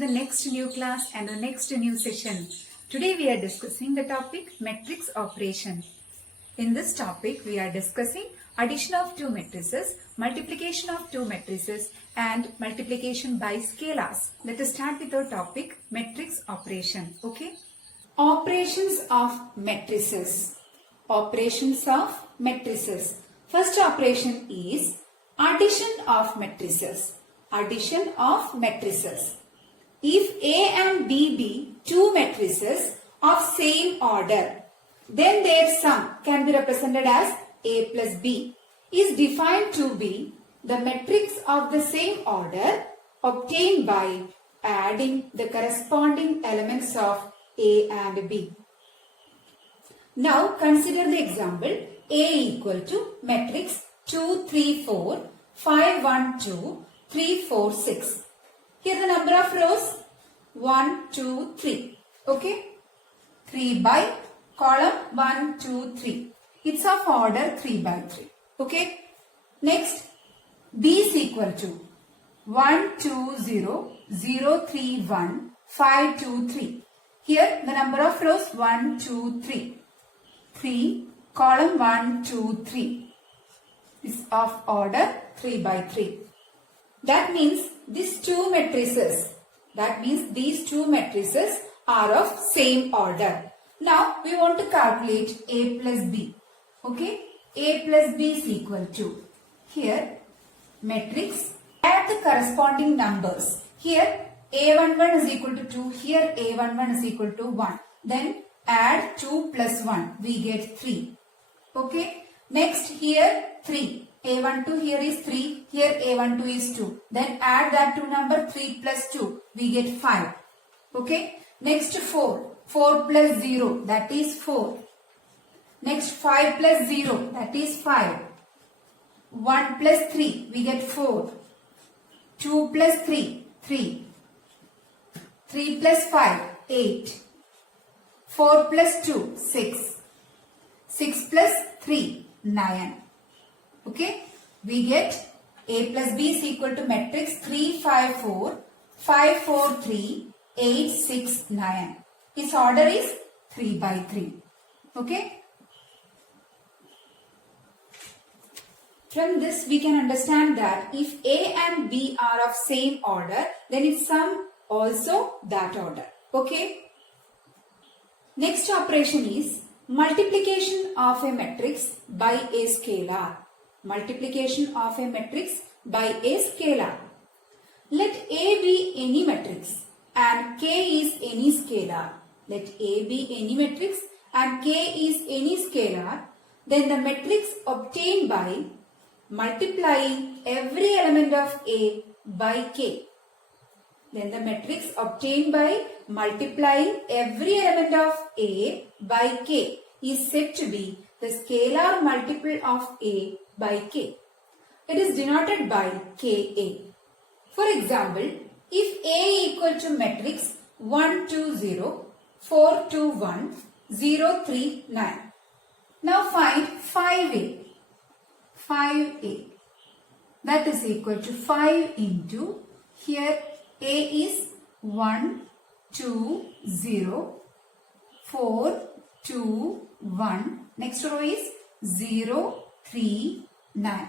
the next new class and the next new session. Today we are discussing the topic matrix operation. In this topic we are discussing addition of two matrices, multiplication of two matrices and multiplication by scalars. Let us start with our topic matrix operation. Okay. Operations of matrices. Operations of matrices. First operation is addition of matrices. Addition of matrices. If A and B be two matrices of same order, then their sum can be represented as A plus B is defined to be the matrix of the same order obtained by adding the corresponding elements of A and B. Now consider the example A equal to matrix 2, 3, 4, 5, 1, 2, 3, 4, 6. Here the number of rows 1, 2, 3. Okay. 3 by column 1, 2, 3. It's of order 3 by 3. Okay. Next B is equal to 1, 2, 0, 0, 3, 1, 5, 2, 3. Here the number of rows 1, 2, 3. 3 column 1, 2, 3 is of order 3 by 3. That means these two matrices are of same order. Now we want to calculate A plus B. Okay, A plus B is equal to, here matrix, add the corresponding numbers. Here A11 is equal to 2, here A11 is equal to 1. Then add 2 plus 1, we get 3. Okay, next here 3. A12 here is 3, here A12 is 2. Then add that to number 3 plus 2, we get 5. Okay, next 4. 4 plus 0, that is 4. Next 5 plus 0, that is 5. 1 plus 3, we get 4. 2 plus 3, 3. 3 plus 5, 8. 4 plus 2, 6. 6 plus 3, 9. Okay, we get A plus B is equal to matrix 3, 5, 4, 5, 4, 3, 8, 6, 9. Its order is 3 by 3. Okay. From this we can understand that if A and B are of same order, then its sum also that order. Okay. Next operation is multiplication of a matrix by a scalar. Multiplication of a matrix by a scalar. Let A be any matrix and K is any scalar. Let A be any matrix and K is any scalar. Then the matrix obtained by multiplying every element of A by K. Then the matrix obtained by multiplying every element of A by K is said to be the scalar multiple of A by K. It is denoted by Ka. For example, if A equal to matrix 1, 2, 0, 4, 2, 1, 0, 3, 9. Now find 5A. 5A. That is equal to 5 into, here A is 1, 2, 0, 4, 2, 1. Next row is 0, 3, 9.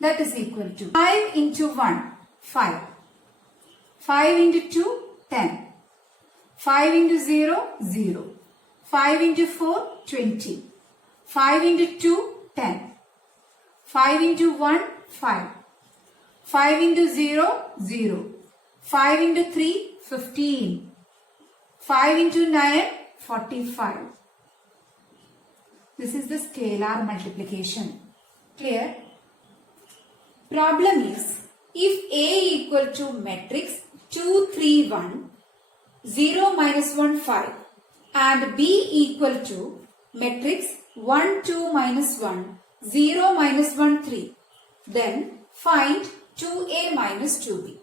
That is equal to 5 into 1, 5. 5 into 2, 10. 5 into 0, 0. 5 into 4, 20. 5 into 2, 10. 5 into 1, 5. 5 into 0, 0. 5 into 3, 15. 5 into 9, 45. This is the scalar multiplication. Clear? Problem is, if A equal to matrix 2, 3, 1, 0, minus 1, 5 and B equal to matrix 1, 2, minus 1, 0, minus 1, 3, then find 2A minus 2B.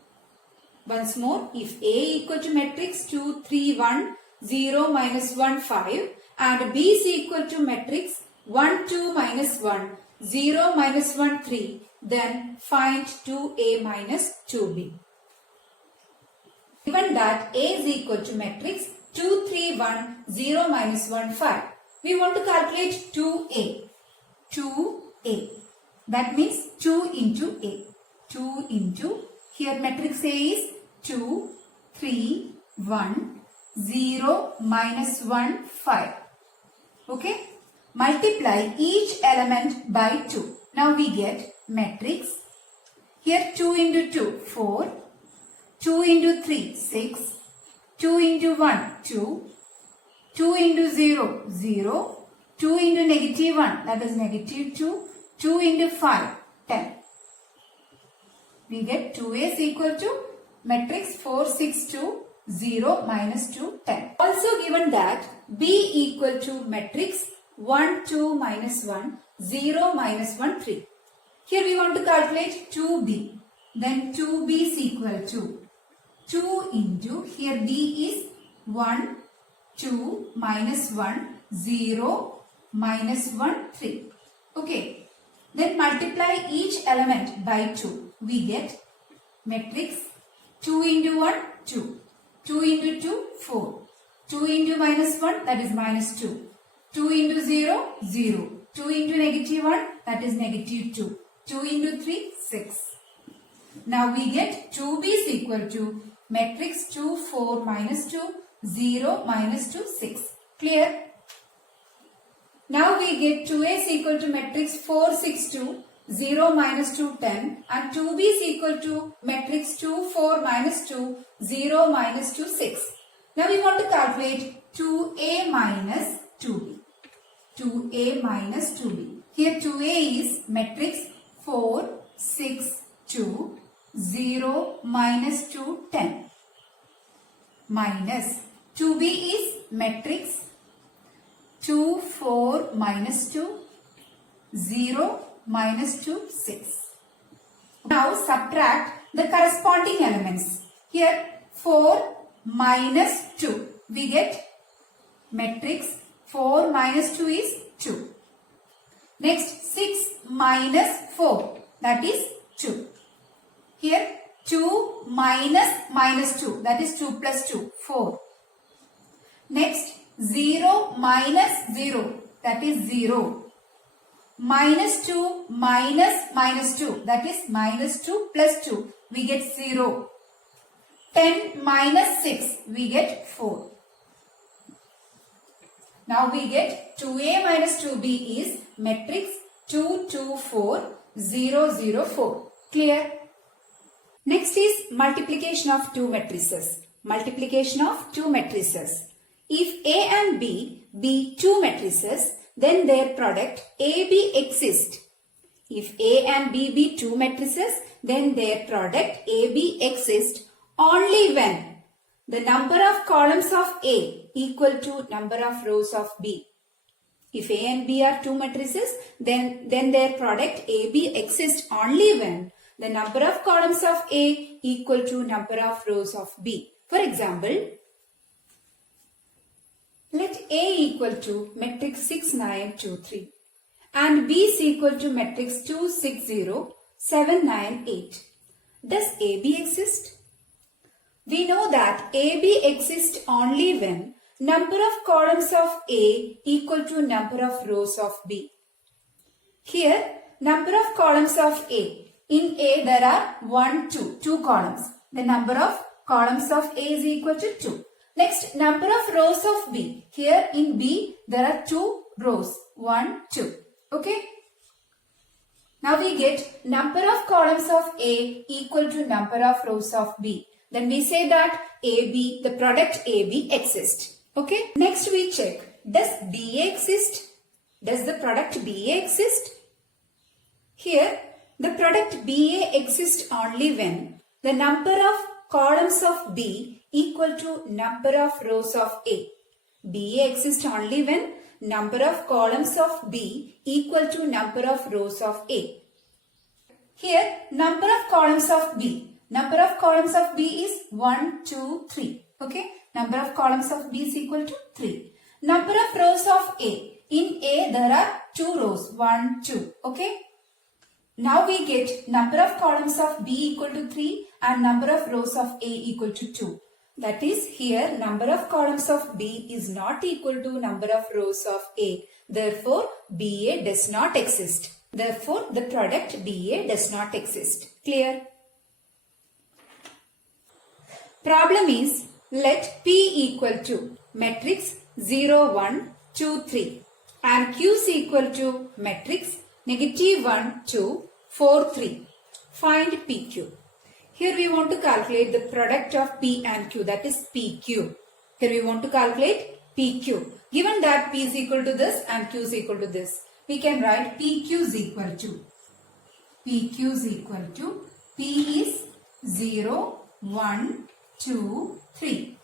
Once more, if A equal to matrix 2, 3, 1, 0, minus 1, 5 and B is equal to matrix 1, 2, minus 1, 0, minus 1, 3, then find 2A minus 2B. Given that A is equal to matrix 2, 3, 1, 0, minus 1, 5. We want to calculate 2A. 2A. That means 2 into A. 2 into, here matrix A is 2, 3, 1, 0, minus 1, 5. Okay. Multiply each element by 2. Now we get matrix. Here 2 into 2, 4. 2 into 3, 6. 2 into 1, 2. 2 into 0, 0. 2 into negative 1, that is negative 2. 2 into 5, 10. We get 2A is equal to matrix 4, 6, 2, 0, minus 2, 10. Also given that B equal to matrix 1, 2, minus 1, 0, minus 1, 3. Here we want to calculate 2B. Then 2B is equal to 2 into, here B is 1, 2, minus 1, 0, minus 1, 3. Okay. Then multiply each element by 2. We get matrix 2 into 1, 2. 2 into 2, 4. 2 into minus 1, that is minus 2. 2 into 0, 0. 2 into negative 1, that is negative 2. 2 into 3, 6. Now we get 2B is equal to matrix 2, 4, minus 2, 0, minus 2, 6. Clear? Now we get 2A is equal to matrix 4, 6, 2, 0, minus 2, 10. And 2B is equal to matrix 2, 4, minus 2, 0, minus 2, 6. Now we want to calculate 2A minus 2B. 2A minus 2B. Here 2A is matrix 4, 6, 2, 0, minus 2, 10. Minus 2B is matrix 2, 4, minus 2, 0, minus 2, 6. Now subtract the corresponding elements. Here 4 minus 2. We get matrix 4 minus 2 is 2. Next 6 minus 4, that is 2. Here 2 minus 2, that is 2 plus 2, 4. Next 0 minus 0, that is 0. Minus 2 minus 2, that is minus 2 plus 2, we get 0. 10 minus 6, we get 4. Now we get 2A minus 2B is matrix 2, 2, 4, 0, 0, 4. Clear? Next is multiplication of two matrices. Multiplication of two matrices. If A and B be two matrices, then their product AB exists. If A and B be two matrices, then their product AB exists only when the number of columns of A equal to number of rows of B. If A and B are two matrices, then their product AB exists only when the number of columns of A equal to number of rows of B. For example, let A equal to matrix 6, 9, 2, 3 and B is equal to matrix 2, 6, 0, 7, 9, 8. Does AB exist? We know that AB exists only when number of columns of A equal to number of rows of B. Here, number of columns of A. In A there are 1, 2, 2 columns. The number of columns of A is equal to 2. Next, number of rows of B. Here in B there are 2 rows. 1, 2. Okay. Now we get number of columns of A equal to number of rows of B. Then we say that AB, the product AB exists. Okay. Next we check. Does BA exist? Does the product BA exist? Here the product BA exists only when the number of columns of B equal to number of rows of A. BA exists only when number of columns of B equal to number of rows of A. Here number of columns of B. Number of columns of B is 1, 2, 3. Okay. Number of columns of B is equal to 3. Number of rows of A. In A there are 2 rows. 1, 2. Okay. Now we get number of columns of B equal to 3 and number of rows of A equal to 2. That is, here number of columns of B is not equal to number of rows of A. Therefore, BA does not exist. Therefore, the product BA does not exist. Clear? Problem is, let P equal to matrix 0, 1, 2, 3 and Q is equal to matrix negative 1, 2, 4, 3. Find PQ. Here we want to calculate the product of P and Q, that is PQ. Here we want to calculate PQ. Given that P is equal to this and Q is equal to this, we can write PQ is equal to P is 0, 1, 2, 3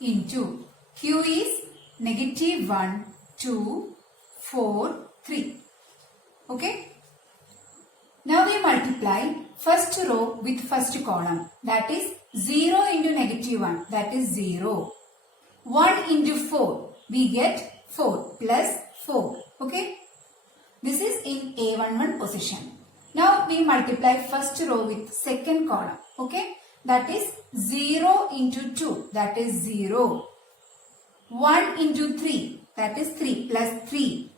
into Q is negative 1, 2, 4, 3. Okay. Now we multiply first row with first column, that is 0 into negative 1, that is 0. 1 into 4, we get 4 plus 4. Okay. This is in A11 position. Now we multiply first row with second column. Okay. That is 0 into 2, that is 0. 1 into 3, that is 3 plus 3.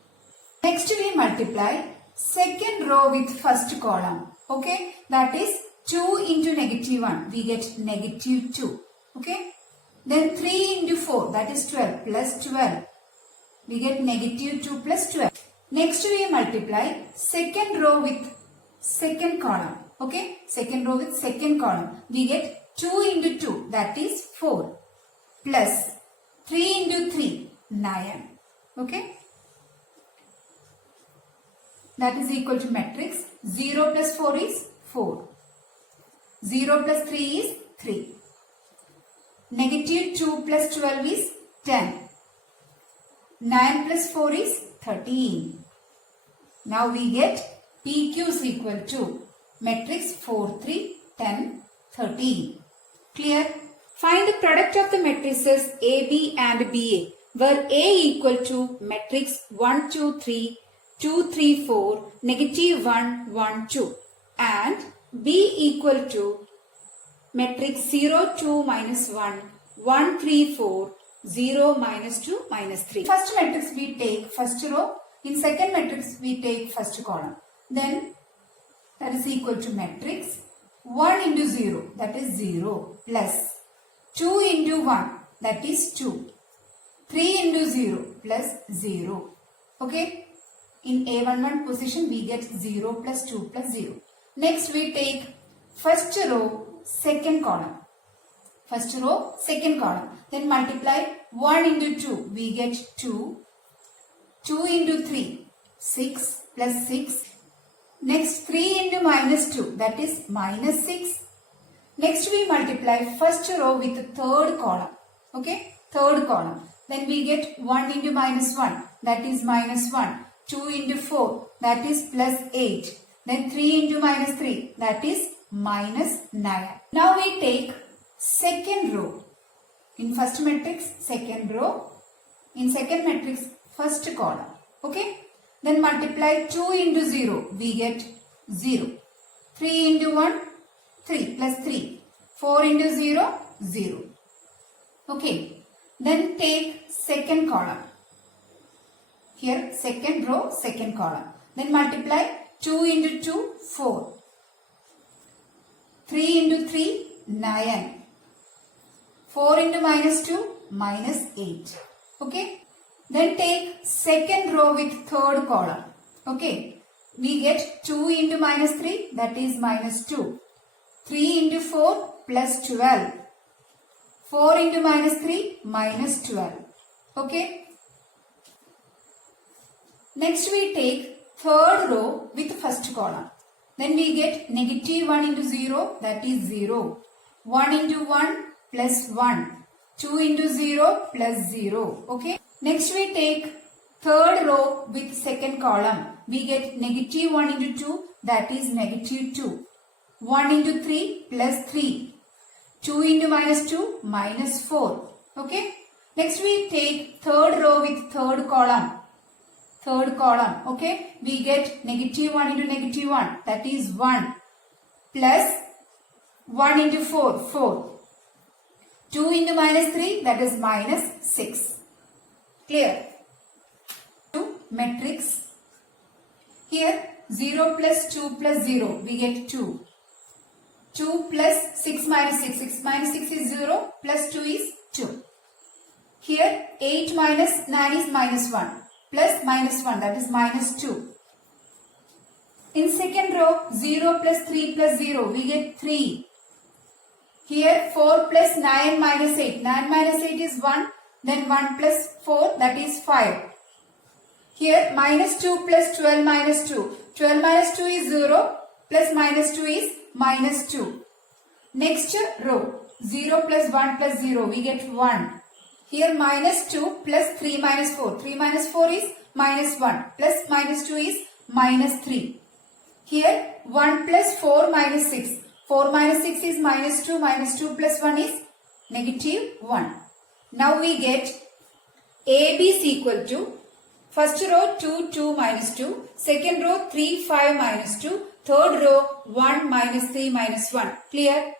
Next we multiply second row with first column. Okay. That is 2 into negative 1, we get negative 2. Okay. Then 3 into 4, that is 12 plus 12. We get negative 2 plus 12. Next we multiply second row with second column. Okay. Second row with second column. We get 2 into 2, that is 4 plus 3 into 3, 9. Okay. That is equal to matrix 0 plus 4 is 4. 0 plus 3 is 3. Negative 2 plus 12 is 10. 9 plus 4 is 13. Now we get PQ is equal to matrix 4, 3, 10, 13. Clear? Find the product of the matrices AB and BA, where A equal to matrix 1, 2, 3, 2, 3, 4, negative 1, 1, 2 and B equal to matrix 0, 2, minus 1, 1, 3, 4, 0, minus 2, minus 3. First matrix we take first row. In second matrix we take first column. Then that is equal to matrix 1 into 0, that is 0 plus 2 into 1, that is 2. 3 into 0 plus 0. Okay. In A11 position we get 0 plus 2 plus 0. Next we take first row second column. First row second column. Then multiply 1 into 2. We get 2. 2 into 3. 6 plus 6. Next 3 into minus 2. That is minus 6. Next we multiply first row with the third column. Okay. Third column. Then we get 1 into minus 1. That is minus 1. 2 into 4, that is plus 8. Then 3 into minus 3, that is minus 9. Now we take second row. In first matrix, second row. In second matrix, first column. Okay. Then multiply 2 into 0, we get 0. 3 into 1, 3 plus 3. 4 into 0, 0. Okay. Then take second column. Here second row, second column. Then multiply 2 into 2, 4. 3 into 3, 9. 4 into minus 2, minus 8. Okay. Then take second row with third column. Okay. We get 2 into minus 3, that is minus 2. 3 into 4 plus 12. 4 into minus 3, minus 12. Okay. Next we take third row with first column. Then we get negative 1 into 0, that is 0. 1 into 1 plus 1. 2 into 0 plus 0. Okay. Next we take third row with second column. We get negative 1 into 2, that is negative 2. 1 into 3 plus 3. 2 into minus 2 minus 4. Okay. Next we take third row with third column. Third column. Okay. We get negative 1 into negative 1, that is 1 plus 1 into 4, 4. 2 into minus 3, that is minus 6. Clear? Matrix. Here 0 plus 2 plus 0, we get 2. 2 plus 6 minus 6, 6 minus 6 is 0, plus 2 is 2. Here 8 minus 9 is minus 1, plus minus 1, that is minus 2. In second row, 0 plus 3 plus 0, we get 3. Here 4 plus 9 minus 8, 9 minus 8 is 1, then 1 plus 4, that is 5. Here minus 2 plus 12 minus 2. 12 minus 2 is 0, plus minus 2 is minus 2. Next row, 0 plus 1 plus 0, we get 1. Here minus 2 plus 3 minus 4. 3 minus 4 is minus 1, plus minus 2 is minus 3. Here 1 plus 4 minus 6. 4 minus 6 is minus 2, minus 2 plus 1 is negative 1. Now we get AB is equal to first row 2, 2 minus 2, second row 3, 5 minus 2, third row 1 minus 3 minus 1. Clear?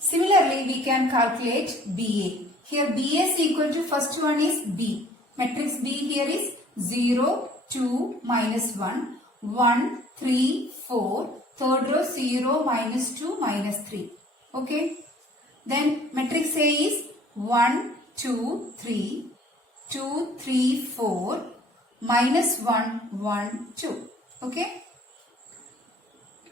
Similarly, we can calculate BA. Here BA is equal to first one is B. Matrix B here is 0, 2, minus 1, 1, 3, 4. Third row 0, minus 2, minus 3. Okay. Then matrix A is 1, 2, 3. 2, 3, 4, minus 1, 1, 2. Okay.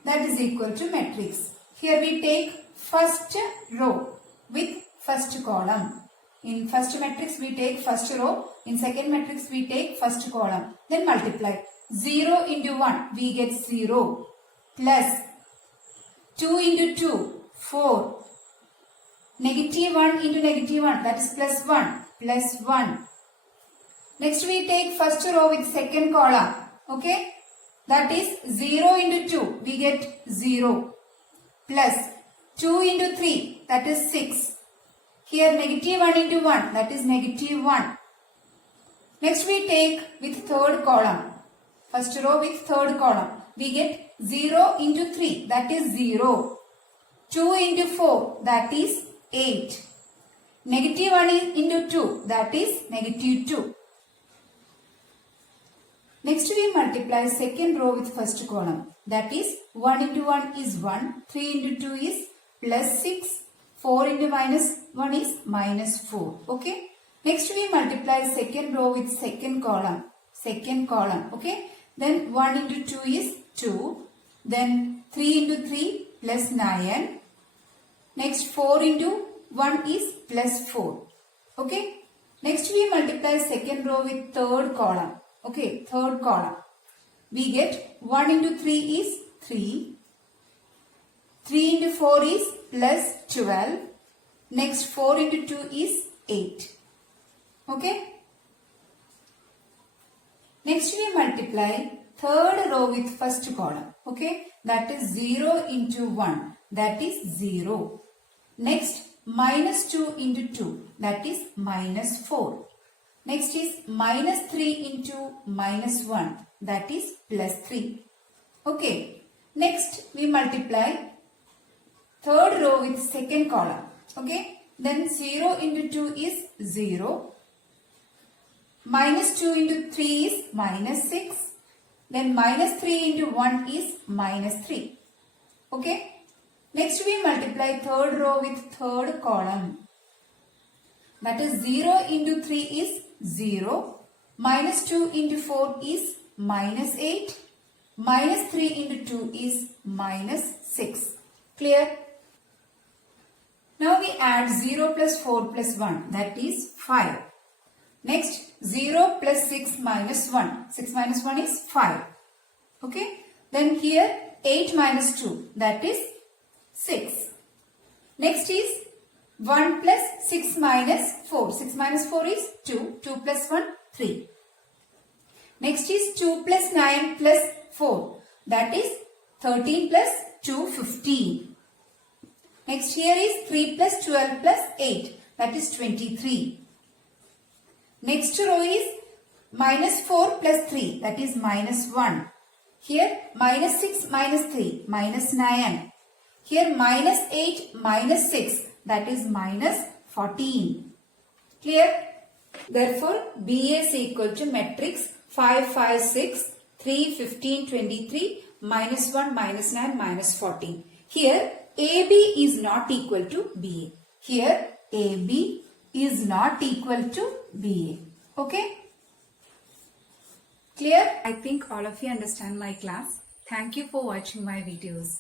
That is equal to matrix. Here we take first row with first column. In first matrix we take first row. In second matrix we take first column. Then multiply. 0 into 1 we get 0. Plus 2 into 2, 4. Negative 1 into negative 1, that is plus 1. Plus 1. Next we take first row with second column. Okay. That is 0 into 2. We get 0. Plus 2 into 3. That is 6. Here negative 1 into 1. That is negative 1. Next we take with third column. First row with third column. We get 0 into 3. That is 0. 2 into 4. That is 8. Negative 1 into 2. That is negative 2. Next we multiply second row with first column. That is 1 into 1 is 1. 3 into 2 is plus 6. 4 into minus 1 is minus 4. Okay. Next we multiply second row with second column. Second column. Okay. Then 1 into 2 is 2. Then 3 into 3 plus 9. Next 4 into 1 is plus 4. Okay. Next we multiply second row with third column. Okay, third column. We get 1 into 3 is 3. 3 into 4 is plus 12. Next 4 into 2 is 8. Okay. Next we multiply third row with first column. Okay. That is 0 into 1. That is 0. Next minus 2 into 2. That is minus 4. Next is minus 3 into minus 1. That is plus 3. Okay. Next we multiply third row with second column. Okay. Then 0 into 2 is 0. Minus 2 into 3 is minus 6. Then minus 3 into 1 is minus 3. Okay. Next we multiply third row with third column. That is 0 into 3 is 0. Minus 2 into 4 is minus 8. Minus 3 into 2 is minus 6. Clear? Now we add 0 plus 4 plus 1. That is 5. Next 0 plus 6 minus 1. 6 minus 1 is 5. Okay. Then here 8 minus 2. That is 6. Next is 1 plus 6 minus 4. 6 minus 4 is 2. 2 plus 1, 3. Next is 2 plus 9 plus 4. That is 13 plus 2, 15. Next here is 3 plus 12 plus 8. That is 23. Next row is minus 4 plus 3. That is minus 1. Here minus 6 minus 3. Minus 9. Here minus 8 minus 6. that is minus 14. Clear? Therefore, BA is equal to matrix 5, 5, 6, 3, 15, 23, minus 1, minus 9, minus 14. Here, AB is not equal to BA. Here, AB is not equal to BA. Okay? Clear? I think all of you understand my class. Thank you for watching my videos.